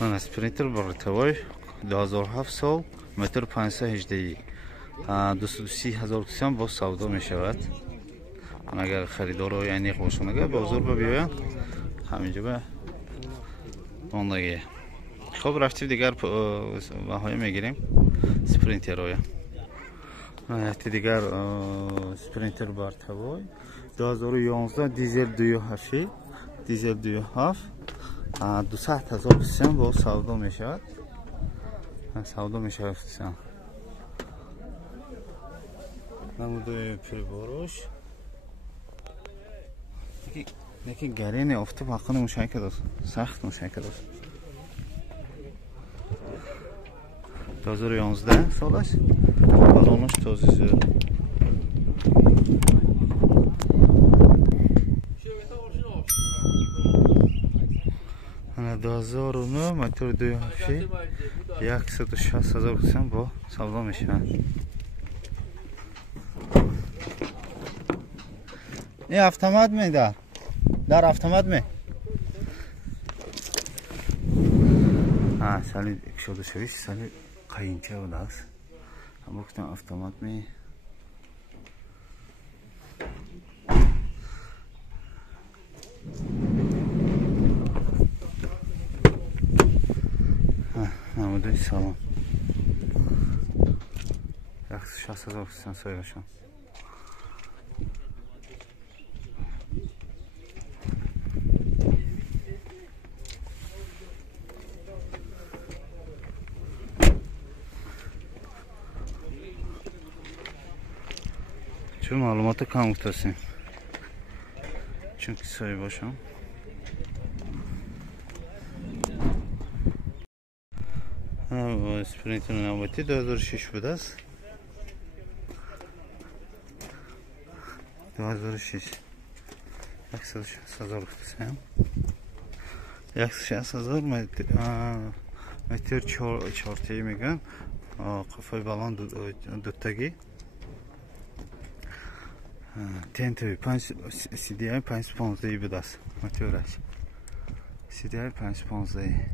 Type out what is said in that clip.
من спринтер бортовой 2007 سال متر 518 230,000 تومان با سودا می شود. اگر خریدار یعنی خوشون اگر بازار بیاین همینجا به اونجا. خب رفتیم دیگر بهای میگیریم سپرینتر روی دیگر سپرینتر بارتوای 2011 دیزل 27 دیزل 27 200,000 تومان با سودا می شود. سودا می شود نموده پریباروش یکی گرین آفتاب حقا مشاهده داشت سخت مشاهده داشت 2011 سالش بالانش تازه شد 2009 متر 27 160,000 تومان با سودا می شود. این автомат میده در автомат می سالی شده شویش سالی قاینچه بوده است اما کتن автомат می نموده سلام 160,000 تومان سایرشان چون معلومات کم گفتیم چون کسایی باشم اسپرینتر نوبتی 2006 بوده است 2006 160,000 تومان 160,000 متر 4 میگن قفای بالان دوتگی تنتوی 5 CDI 515 بوده است مترش CDI 515